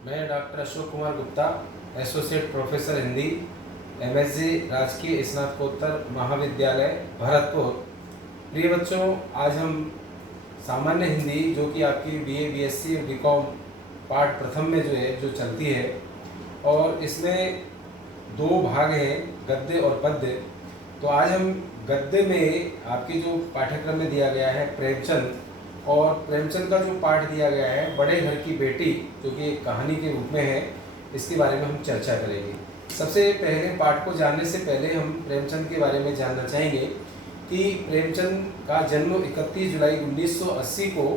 मैं doctor Ashok Kumar Gupta, associate professor Hindi, MSc राजकीय स्नातकोत्तर महाविद्यालय भरतपुर। प्रिय बच्चों, आज हम सामान्य हिंदी जो कि आपकी बीए, बीएससी और बीकॉम पार्ट प्रथम में जो चलती है, और इसमें दो भाग हैं, गद्य और पद्य। तो आज हम गद्य में आपके जो पाठ्यक्रम में दिया गया है प्रेमचंद, और प्रेमचंद का जो पाठ दिया गया है बड़े घर की बेटी, जो कि एक कहानी के रूप में है, इसके बारे में हम चर्चा करेंगे। सबसे पहले पाठ को जानने से पहले हम प्रेमचंद के बारे में जानना चाहेंगे कि प्रेमचंद का जन्म 31 जुलाई 1980 को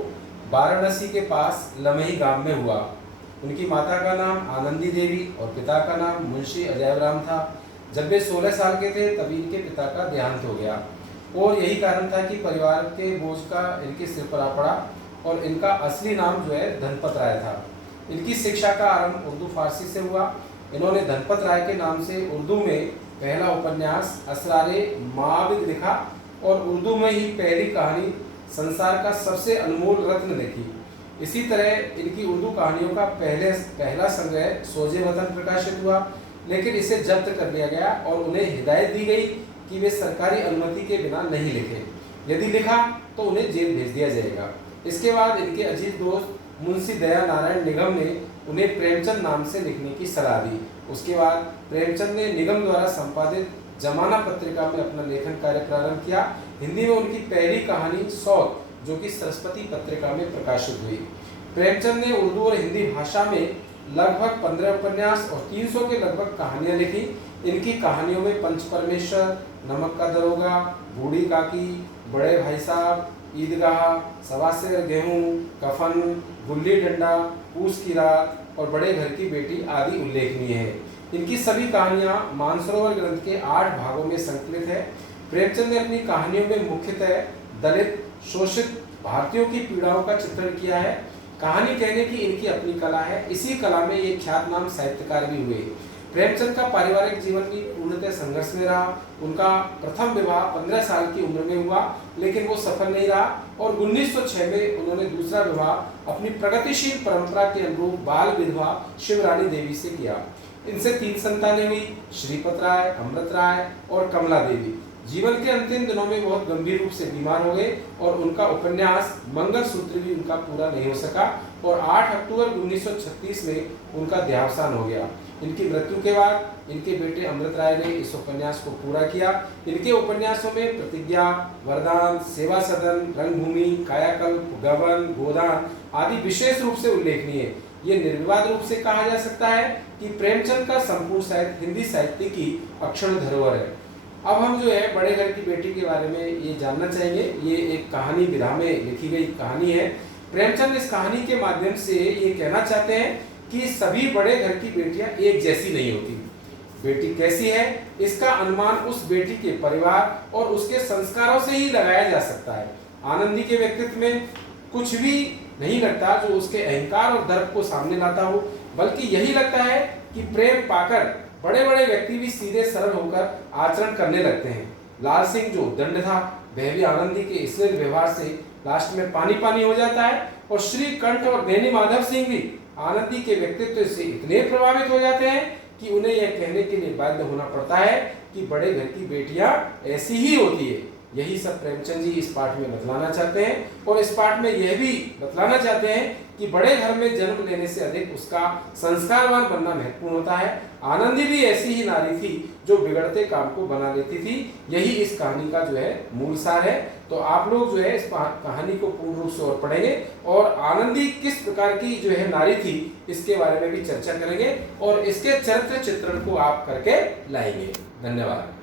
वाराणसी के पास लमही गांव में हुआ। उनकी माता का नाम आनंदी देवी और पिता का नाम मुंशी अजैबराम था। जब वे 16 साल के थे तभी इनके पिता का देहांत हो गया, और यही कारण था कि परिवार के बोझ का इनके सिर पर आ पड़ा, और इनका असली नाम जो है धनपत राय था। इनकी शिक्षा का आरंभ उर्दू फारसी से हुआ। इन्होंने धनपत राय के नाम से उर्दू में पहला उपन्यास असरारे माविद लिखा, और उर्दू में ही पहली कहानी संसार का सबसे अनमोल रत्न लिखी। इसी तरह इनकी उर्दू कहानियों का पहला संग्रह सोजे वतन प्रकाशित हुआ, लेकिन इसे जब्त कर लिया गया और उन्हें हिदायत दी गई कि वे सरकारी अनुमति के बिना नहीं लिखें। यदि लिखा तो उन्हें जेल भेज दिया जाएगा। इसके बाद इनके अजीज दोस्त मुंशी दया नारायण निगम ने उन्हें प्रेमचंद नाम से लिखने की सलाह दी। उसके बाद प्रेमचंद ने निगम द्वारा संपादित जमाना पत्रिका में अपना लेखन कार्य प्रारंभ किया। हिंदी में उनकी पहली कहानी सौत, जो कि सरस्वती पत्रिका में प्रकाशित हुई। प्रेमचंद ने उर्दू और हिंदी भाषा में लगभग 15 उपन्यास और 300 के लगभग कहानियां लिखी। इनकी कहानियों में पंच परमेश्वर, नमक का दरोगा, बूढ़ी काकी, बड़े भाई साहब, ईदगाह, सवा सेर गेहूं, कफन, गुल्ली डंडा, पूस की रात और बड़े घर की बेटी आदि उल्लेखनीय है। इनकी सभी कहानियां मानसरोवर ग्रंथ के 8 भागों में संकलित है। प्रेमचंद ने अपनी कहानियों में मुख्यतः दलित, शोषित भारतीयों की पीड़ाओं का चित्रण किया है। कहानी कहने की इनकी अपनी कला है। इसी कला में ये ख्यातनाम साहित्यकार भी हुए। प्रेमचंद का पारिवारिक जीवन भी पूर्णतः संघर्ष में रहा। उनका प्रथम विवाह 15 साल की उम्र में हुआ, लेकिन वो सफल नहीं रहा, और 1906 में उन्होंने दूसरा विवाह अपनी प्रगतिशील परंपरा के अनुरूप बाल विधवा शिवरानी देवी से किया। इनसे 3 संतानें हुई, श्रीपत राय, अमृत राय और कमला देवी। जीवन के अंतिम दिनों में बहुत गंभीर रूप से बीमार हो गए, और उनका उपन्यास मंगलसूत्र भी उनका पूरा नहीं हो सका, और 8 अक्टूबर 1936 में उनका देहावसान हो गया। इनकी मृत्यु के बाद इनके बेटे अमृत राय ने इस उपन्यास को पूरा किया। इनके उपन्यासों में प्रतिज्ञा, वरदान, सेवा सदन, रंगभूमि, कायाकल्प, गबन, गोदान आदि विशेष रूप से उल्लेखनीय है। ये निर्विवाद रूप से कहा जा सकता है कि प्रेमचंद का संपूर्ण साहित्य हिंदी साहित्य की अक्षर धरोहर है। अब हम जो है बड़े घर की बेटी के बारे में ये जानना चाहेंगे। ये एक कहानी विधा में लिखी गई कहानी है। प्रेमचंद इस कहानी के माध्यम से ये कहना चाहते हैं कि सभी बड़े घर की बेटियां एक जैसी नहीं होती। बेटी कैसी है इसका अनुमान उस बेटी के परिवार और उसके संस्कारों से ही लगाया जा सकता है। आनंदी के व्यक्तित्व में कुछ भी नहीं लगता जो उसके अहंकार और दर्प को सामने लाता हो, बल्कि यही लगता है कि प्रेम पाकर बड़े बड़े व्यक्ति भी सीधे सरल होकर आचरण करने लगते हैं। लाल सिंह जो दंड था, वह भी आनंदी के इस व्यवहार से लास्ट में पानी पानी हो जाता है, और श्री कंठ और बेनी माधव सिंह भी आनंदी के व्यक्तित्व से इतने प्रभावित हो जाते हैं कि उन्हें यह कहने के लिए बाध्य होना पड़ता है कि बड़े घर की बेटियां ऐसी ही होती है। यही सब प्रेमचंद जी इस पाठ में बतलाना चाहते हैं, और इस पाठ में यह भी बतलाना चाहते हैं कि बड़े घर में जन्म लेने से अधिक उसका संस्कारवान बनना महत्वपूर्ण होता है। आनंदी भी ऐसी ही नारी थी जो बिगड़ते काम को बना लेती थी। यही इस कहानी का जो है मूल सार है। तो आप लोग जो है इस कहानी को पूर्ण रूप से और पढ़ेंगे, और आनंदी किस प्रकार की जो है नारी थी इसके बारे में भी चर्चा करेंगे, और इसके चरित्र चित्रण को आप करके लाएंगे। धन्यवाद।